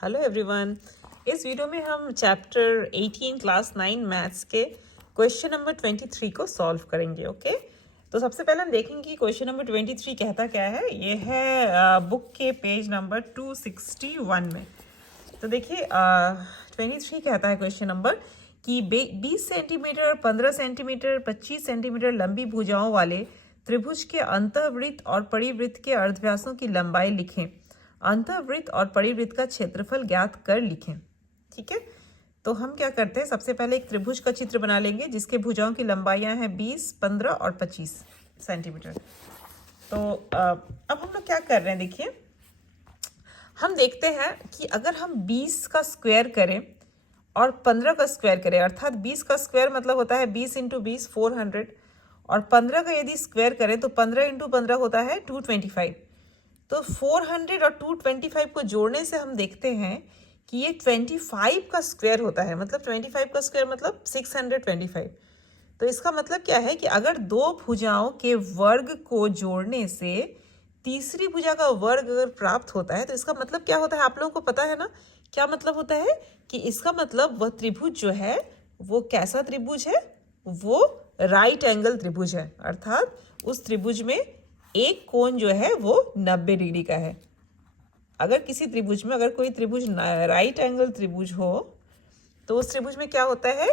Hello everyone. इस video में हम चैप्टर 18 क्लास 9 मैथ्स के क्वेश्चन नंबर 23 को सॉल्व करेंगे। ओके, तो सबसे पहले हम देखेंगे कि क्वेश्चन नंबर 23 कहता क्या है। ये है बुक के पेज नंबर 261 में। तो देखिए 23 कहता है क्वेश्चन नंबर कि 20 सेंटीमीटर, 15 सेंटीमीटर, 25 सेंटीमीटर लंबी भुजाओं वाले त्रिभुज के अंतःवृत्त और परिवृत्त के अर्धव्यासों की लंबाई लिखें। अंतःवृत्त और परिवृत्त का क्षेत्रफल ज्ञात कर लिखें। ठीक है, तो हम क्या करते हैं, सबसे पहले एक त्रिभुज का चित्र बना लेंगे जिसके भुजाओं की लंबाइयां हैं 20, 15 और 25 सेंटीमीटर। तो अब हम लोग क्या कर रहे हैं, देखिए हम देखते हैं कि अगर हम 20 का स्क्वायर करें और 15 का स्क्वायर करें, अर्थात 20 का स्क्वायर मतलब होता है 20 इंटू 20 400, और 15 का यदि स्क्वायर करें तो 15 इंटू 15 होता है 225। तो 400 और 225 को जोड़ने से हम देखते हैं कि ये 25 का स्क्वायर होता है, मतलब 25 का स्क्वायर मतलब 625। तो इसका मतलब क्या है कि अगर दो भुजाओं के वर्ग को जोड़ने से तीसरी भुजा का वर्ग अगर प्राप्त होता है तो इसका मतलब क्या होता है, आप लोगों को पता है ना क्या मतलब होता है कि इसका मतलब वह त्रिभुज जो है वो कैसा त्रिभुज है, वो राइट एंगल त्रिभुज है। अर्थात उस त्रिभुज में एक कोण जो है वो 90 डिग्री का है। अगर किसी त्रिभुज में अगर कोई त्रिभुज राइट एंगल त्रिभुज हो तो उस त्रिभुज में क्या होता है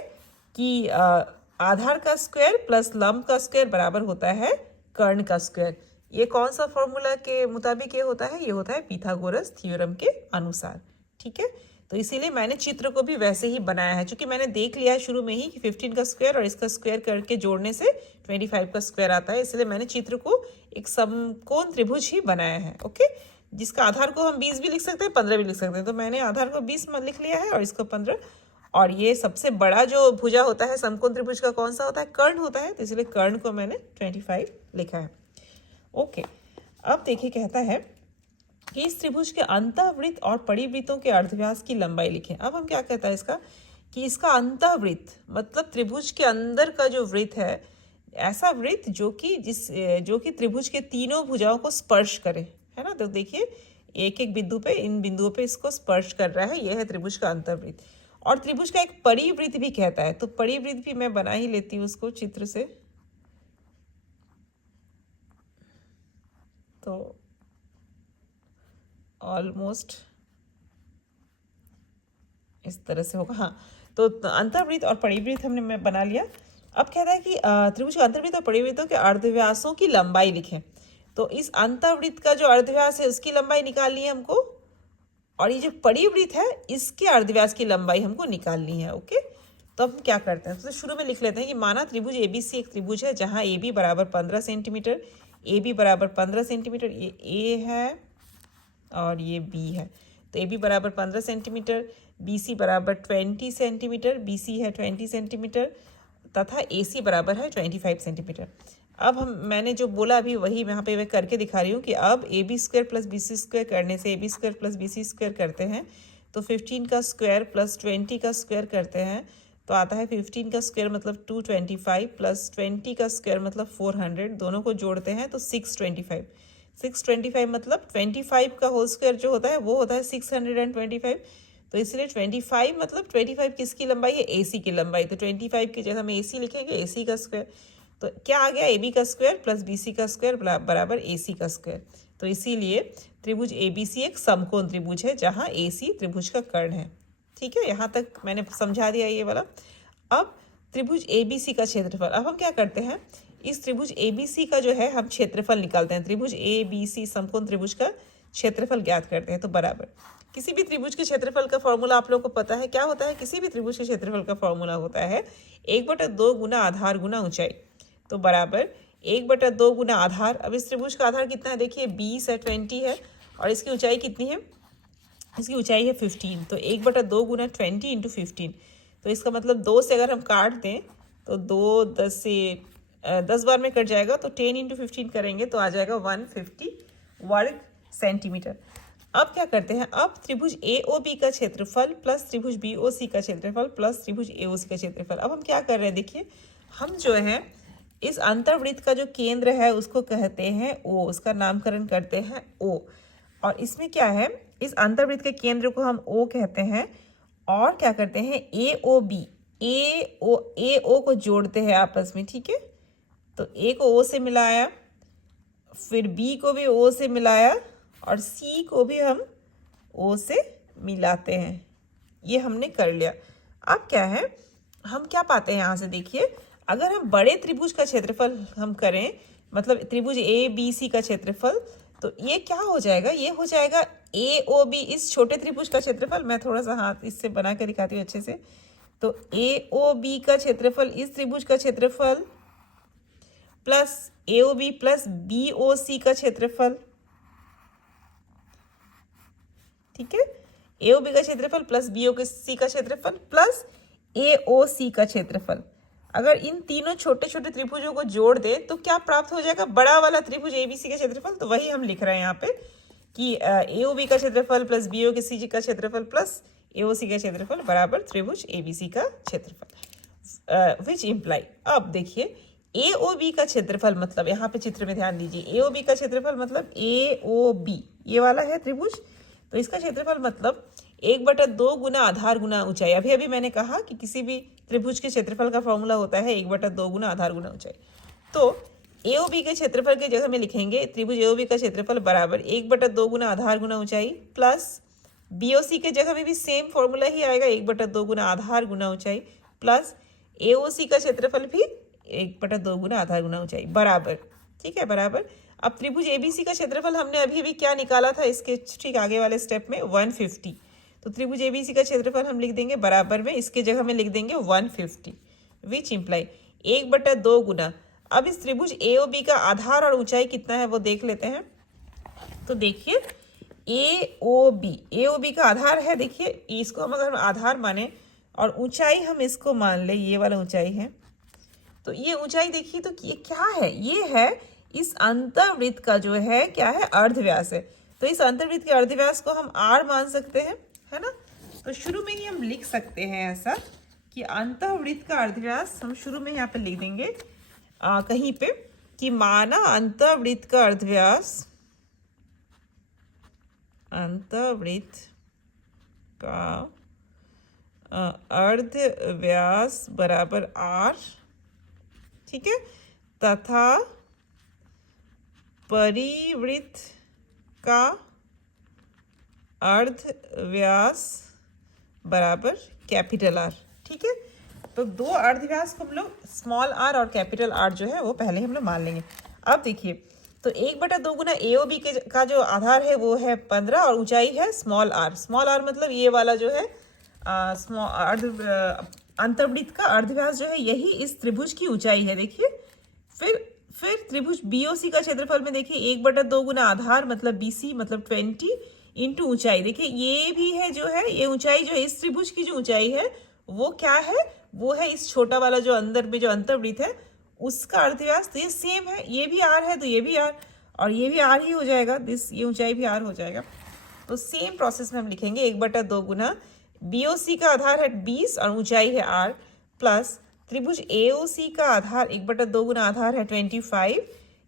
कि आधार का स्क्वायर प्लस लंब का स्क्वायर बराबर होता है कर्ण का स्क्वायर। ये कौन सा फॉर्मूला के मुताबिक ये होता है, ये होता है पिथागोरस थ्योरम के अनुसार। ठीक है, तो इसीलिए मैंने चित्र को भी वैसे ही बनाया है, क्योंकि मैंने देख लिया है शुरू में ही कि 15 का स्क्वायर और इसका स्क्वायर करके जोड़ने से 25 का स्क्वायर आता है, इसलिए मैंने चित्र को एक समकोण त्रिभुज ही बनाया है। ओके, जिसका आधार को हम 20 भी लिख सकते हैं, 15 भी लिख सकते हैं। तो मैंने आधार को 20 लिख लिया है और इसको 15। और ये सबसे बड़ा जो भुजा होता है समकोण त्रिभुज का कौन सा होता है, कर्ण होता है, तो इसलिए कर्ण को मैंने 25 लिखा है। ओके, अब देखिए कहता है कि इस त्रिभुज के अंतःवृत्त और परिवृत्तों के अर्धव्यास की लंबाई लिखें। अब हम क्या कहता है इसका कि इसका अंतःवृत्त मतलब त्रिभुज के अंदर का जो वृत्त है, ऐसा वृत्त जो कि त्रिभुज के तीनों भुजाओं को स्पर्श करे, है ना। तो देखिए एक एक बिंदु पे, इन बिंदुओं पे इसको स्पर्श कर रहा है, यह है त्रिभुज का अंतःवृत्त। और त्रिभुज का एक परिवृत्त भी कहता है, तो परिवृत्त भी मैं बना ही लेती हूँ उसको चित्र से। तो ऑलमोस्ट इस तरह से होगा। हाँ, तो अंतर्वृत्त और परिवृत्त हमने मैं बना लिया। अब कहता है कि त्रिभुज के अंतर्वृत्त और परिवृत्तों के अर्धव्यासों की लंबाई लिखें। तो इस अंतर्वृत्त का जो अर्धव्यास है उसकी लंबाई निकालनी है हमको, और ये जो परिवृत्त है इसके अर्धव्यास की लंबाई हमको निकालनी है। ओके, तो हम क्या करते हैं, तो शुरू में लिख लेते हैं कि माना त्रिभुज ABC एक त्रिभुज है जहाँ AB बराबर 15 सेंटीमीटर, AB बराबर 15 सेंटीमीटर, ये A है और ये B है। तो AB बराबर 15 सेंटीमीटर, BC बराबर 20 सेंटीमीटर, BC है 20 सेंटीमीटर तथा AC बराबर है 25 सेंटीमीटर। अब मैंने जो बोला अभी वही यहाँ पे मैं करके दिखा रही हूँ कि अब AB square plus BC square करने से, AB square plus BC square करते हैं तो 15 का स्क्वायर प्लस 20 का स्क्वायर करते हैं तो आता है 15 का स्क्वायर मतलब 225 प्लस 20 का स्क्वायर मतलब 400, दोनों को जोड़ते हैं तो 625। 625 मतलब 25 का होल स्क्वायर जो होता है वो होता है 625। तो इसलिए 25 मतलब 25 किसकी लंबाई है, AC की लंबाई। तो 25 की जगह हम AC लिखेंगे, AC का स्क्वायर। तो क्या आ गया, AB का स्क्वायर प्लस BC का स्क्वायर बराबर AC का स्क्वायर। तो इसीलिए त्रिभुज ABC एक समकोण त्रिभुज है जहाँ AC त्रिभुज का कर्ण है। ठीक है, यहाँ तक मैंने समझा दिया ये वाला। अब त्रिभुज ABC का क्षेत्रफल, अब हम क्या करते हैं, इस त्रिभुज ABC का जो है हम क्षेत्रफल निकालते हैं। त्रिभुज ABC समकोण त्रिभुज का क्षेत्रफल ज्ञात करते हैं। तो बराबर किसी भी त्रिभुज के क्षेत्रफल का फॉर्मूला आप लोगों को पता है, क्या होता है, किसी भी त्रिभुज के क्षेत्रफल का फॉर्मूला होता है 1/2 गुना आधार गुना ऊंचाई। तो बराबर 1/2 गुना आधार। अब इस त्रिभुज का आधार कितना है, देखिए 20 है, 20 है, और इसकी ऊंचाई कितनी है, इसकी ऊंचाई है 15। तो 1/2 गुना 20 इंटू 15। तो इसका मतलब 2 से अगर हम काट दें तो 2 10 बार में कट जाएगा, तो 10 इंटू 15 करेंगे तो आ जाएगा 150 वर्ग सेंटीमीटर। अब क्या करते हैं, अब त्रिभुज AOB का क्षेत्रफल प्लस त्रिभुज BOC का क्षेत्रफल प्लस त्रिभुज AOC का क्षेत्रफल। अब हम क्या कर रहे हैं, देखिए हम जो है इस अंतर्वृत्त का जो केंद्र है उसको कहते हैं O, उसका नामकरण करते हैं O। और इसमें क्या है, इस अंतर्वृत्त के केंद्र को हम O कहते हैं और क्या करते हैं ए ओ को जोड़ते हैं आपस में, ठीक है। तो A को O से मिलाया, फिर B को भी O से मिलाया और C को भी हम O से मिलाते हैं। ये हमने कर लिया। अब क्या है, हम क्या पाते हैं यहाँ से, देखिए अगर हम बड़े त्रिभुज का क्षेत्रफल हम करें, मतलब त्रिभुज ABC का क्षेत्रफल, तो ये क्या हो जाएगा, ये हो जाएगा AOB इस छोटे त्रिभुज का क्षेत्रफल। मैं थोड़ा सा हाथ इससे बना के दिखाती हूँ अच्छे से। तो AOB का क्षेत्रफल इस त्रिभुज का क्षेत्रफल प्लस AOB प्लस BOC का क्षेत्रफल, ठीक है। AOB का क्षेत्रफल प्लस BOC का क्षेत्रफल प्लस AOC का क्षेत्रफल। अगर इन तीनों छोटे छोटे त्रिभुजों को जोड़ दे तो क्या प्राप्त हो जाएगा, बड़ा वाला त्रिभुज ABC का क्षेत्रफल। तो वही हम लिख रहे हैं यहाँ पे कि AOB का क्षेत्रफल प्लस BOC का क्षेत्रफल प्लस AOC का क्षेत्रफल बराबर त्रिभुज ABC का क्षेत्रफल, विच इम्प्लाई। अब देखिए AOB का क्षेत्रफल मतलब, यहाँ पे चित्र में ध्यान दीजिए, AOB का क्षेत्रफल मतलब AOB ये वाला है त्रिभुज, तो इसका क्षेत्रफल मतलब 1/2 गुना आधार गुना ऊंचाई। अभी अभी मैंने कहा कि किसी भी त्रिभुज के क्षेत्रफल का फॉर्मूला होता है 1/2 गुना आधार गुना ऊंचाई। तो AOB के क्षेत्रफल की जगह में लिखेंगे त्रिभुज AOB का क्षेत्रफल बराबर 1/2 गुना आधार गुना ऊंचाई प्लस BOC के जगह में भी सेम फॉर्मूला ही आएगा 1/2 गुना आधार गुना ऊंचाई प्लस AOC का क्षेत्रफल भी 1/2 गुना आधार गुना ऊंचाई बराबर, ठीक है, बराबर। अब त्रिभुज ABC का क्षेत्रफल हमने अभी भी क्या निकाला था, इसके ठीक आगे वाले स्टेप में 150। तो त्रिभुज ABC का क्षेत्रफल हम लिख देंगे बराबर में, इसके जगह में लिख देंगे 150, विच इम्प्लाई 1/2 गुना। अब इस त्रिभुज AOB का आधार और ऊंचाई कितना है वो देख लेते हैं। तो देखिए AOB का आधार है, देखिए इसको हम अगर आधार माने और ऊंचाई हम इसको मान ले, ये वाला ऊंचाई है, तो ये ऊंचाई देखिए तो ये क्या है, ये है इस अंतर्वृत्त का जो है क्या है, अर्धव्यास है। तो इस अंतर्वृत्त के अर्धव्यास को हम R मान सकते हैं, है ना। तो शुरू में ही हम लिख सकते हैं ऐसा कि अंतर्वृत्त का अर्धव्यास हम शुरू में यहाँ पे लिख देंगे कहीं पे कि माना अंतर्वृत्त का अर्धव्यास, अंतर्वृत्त का अर्धव्यास बराबर R, ठीक है, तथा परिवृत्त का अर्धव्यास बराबर कैपिटल R, ठीक है। तो दो अर्धव्यास को हम लोग स्मॉल r और कैपिटल R जो है वो पहले हम लोग मान लेंगे। अब देखिए तो 1/2 गुना AOB का जो आधार है वो है 15 और ऊंचाई है स्मॉल r। स्मॉल r मतलब ये वाला जो है अंतर्वृत्त का अर्धव्यास जो है यही इस त्रिभुज की ऊंचाई है। देखिए फिर त्रिभुज BOC का क्षेत्रफल में देखिए 1/2 गुना आधार मतलब BC मतलब 20 इंटू ऊंचाई। देखिए ये भी है जो है, ये ऊंचाई जो है इस त्रिभुज की जो ऊंचाई है वो क्या है, वो है इस छोटा वाला जो अंदर में जो अंतर्वृत्त है उसका अर्धव्यास। तो ये सेम है, ये भी R है तो ये भी R और ये भी R ही हो जाएगा, ये ऊंचाई भी R हो जाएगा। तो सेम प्रोसेस में हम लिखेंगे 1/2 गुना BOC का आधार है 20 और ऊंचाई है R प्लस त्रिभुज AOC का आधार 1/2 गुना आधार है 25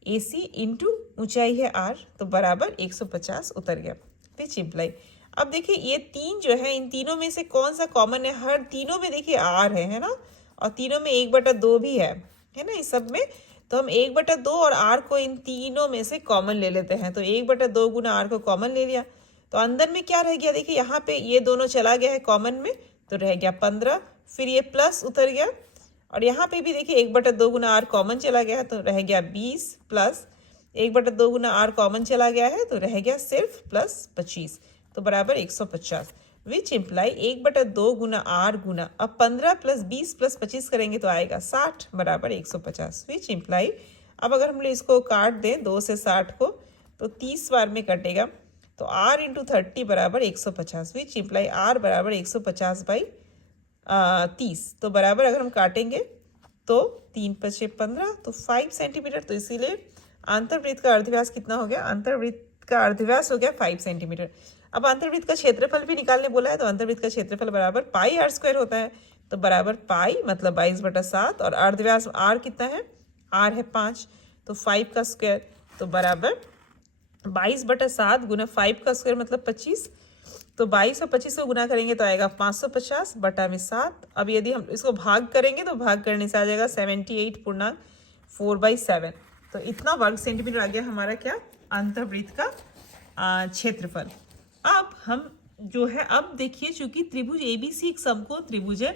AC इंटू ऊंचाई है R, तो बराबर 150 उतर गया, विच इम्प्लाई। अब देखिए ये तीन जो है इन तीनों में से कौन सा कॉमन है, हर तीनों में देखिए R है ना, और तीनों में 1/2 भी है ना इस सब में। तो हम 1/2 और R को इन तीनों में से कॉमन ले लेते हैं। तो 1/2 गुना R को कॉमन ले लिया तो अंदर में क्या रह गया, देखिए यहाँ पे ये दोनों चला गया है कॉमन में तो रह गया 15, फिर ये प्लस उतर गया और यहाँ पे भी देखिए 1/2 गुना R कॉमन चला गया तो रह गया 20 प्लस 1/2 गुना R कॉमन चला गया है तो रह गया सिर्फ प्लस 25, तो बराबर 150, विच इम्प्लाई 1/2 गुना R गुना, अब 15 प्लस 20 प्लस 25 करेंगे तो आएगा 60 बराबर 150, विच इम्प्लाई। अब अगर हम लोग इसको काट दें 2 से 60 को तो 30 बार में कटेगा तो R इंटू 30 बराबर 150, विच इम्प्लाई R बराबर 150 बाई 30। तो बराबर अगर हम काटेंगे तो 3 × 5 = 15 तो 5 सेंटीमीटर। तो इसीलिए अंतर्वृत्त का अर्धव्यास कितना हो गया, अंतर्वृत्त का अर्धव्यास हो गया 5 सेंटीमीटर। अब अंतर्वृत्त का क्षेत्रफल भी निकालने बोला है तो अंतर्वृत्त का क्षेत्रफल बराबर πr² होता है, तो बराबर पाई मतलब 22/7 और अर्धव्यास R कितना है, R है 5 तो 5 का स्क्वायर तो बराबर 22/7 गुना 5 का स्क्वायर मतलब 25। तो 22 और 25 को गुना करेंगे तो आएगा 550 बटा में 7। अब यदि हम इसको भाग करेंगे तो भाग करने से आ जाएगा 78.4/7। तो इतना वर्ग सेंटीमीटर आ गया हमारा क्या, अंतर्वृत्त का क्षेत्रफल। अब हम जो है, अब देखिए चूंकि त्रिभुज एबीसी एक समकोण त्रिभुज है,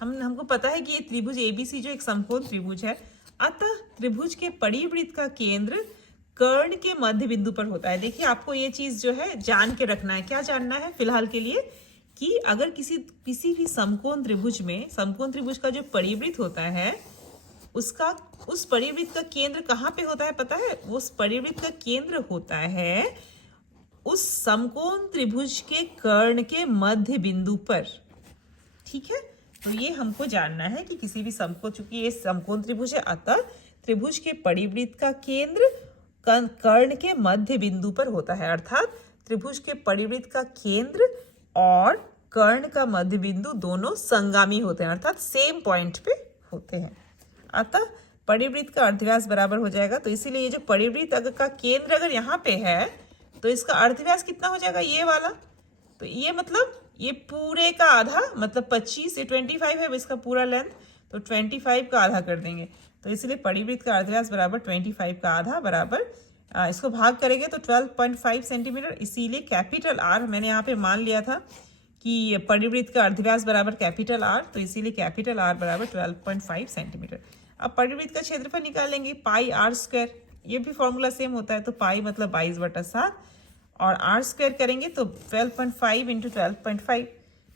हमको पता है कि ये त्रिभुज एबीसी जो एक समकोण त्रिभुज है, अतः त्रिभुज के परिवृत्त का केंद्र कर्ण के मध्य बिंदु पर होता है। देखिए आपको ये चीज जो है जान के रखना है। क्या जानना है फिलहाल के लिए, कि अगर किसी भी समकोण त्रिभुज में, समकोण त्रिभुज का जो परिवृत्त होता है उसका, उस परिवृत्त का केंद्र कहाँ पे होता है पता है? उस परिवृत्त का केंद्र होता है उस समकोण त्रिभुज के कर्ण के मध्य बिंदु पर। ठीक है, तो ये हमको जानना है कि किसी भी समकोण, चूंकि ये समकोण त्रिभुज है अतः त्रिभुज के परिवृत्त का केंद्र कर्ण के मध्य बिंदु पर होता है, अर्थात त्रिभुज के परिवृत्त का केंद्र और कर्ण का मध्य बिंदु दोनों संगामी होते हैं, अर्थात सेम पॉइंट पे होते हैं। अतः परिवृत्त का अर्धव्यास बराबर हो जाएगा। तो इसीलिए ये जो परिवृत्त अगर का केंद्र अगर यहाँ पे है तो इसका अर्धव्यास कितना हो जाएगा, ये वाला। तो ये मतलब ये पूरे का आधा, मतलब 25, ये 25 है इसका पूरा लेंथ, तो 25 का आधा कर देंगे। तो इसलिए परिवृत्त का अर्धव्यास बराबर 25 का आधा बराबर, इसको भाग करेंगे तो 12.5 सेंटीमीटर। इसीलिए कैपिटल आर मैंने यहाँ पे मान लिया था कि परिवृत्त का अर्धव्यास बराबर कैपिटल आर, तो इसीलिए कैपिटल आर बराबर 12.5 सेंटीमीटर। अब परिवृत्त का क्षेत्रफल निकालेंगे, पाई आर स्क्वायर, ये भी फॉर्मूला सेम होता है। तो पाई मतलब 22/7 और आर स्क्वायर करेंगे तो 12.5 इंटू 12.5।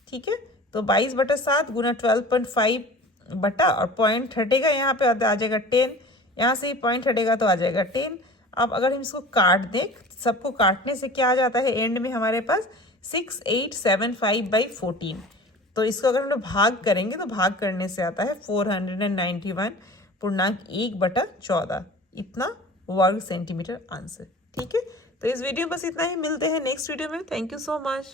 ठीक है, तो 22/7 गुना 12.5 बटा, और पॉइंट हटेगा यहाँ पे आ जाएगा 10, यहाँ से ही पॉइंट हटेगा तो आ जाएगा 10। अब अगर हम इसको काट दें, सबको काटने से क्या आ जाता है एंड में हमारे पास 6875/14। तो इसको अगर हम लोग भाग करेंगे तो भाग करने से आता है 491.1/14, इतना वर्ग सेंटीमीटर आंसर। ठीक है, तो इस वीडियो में बस इतना ही, मिलते हैं नेक्स्ट वीडियो में। Thank you so much.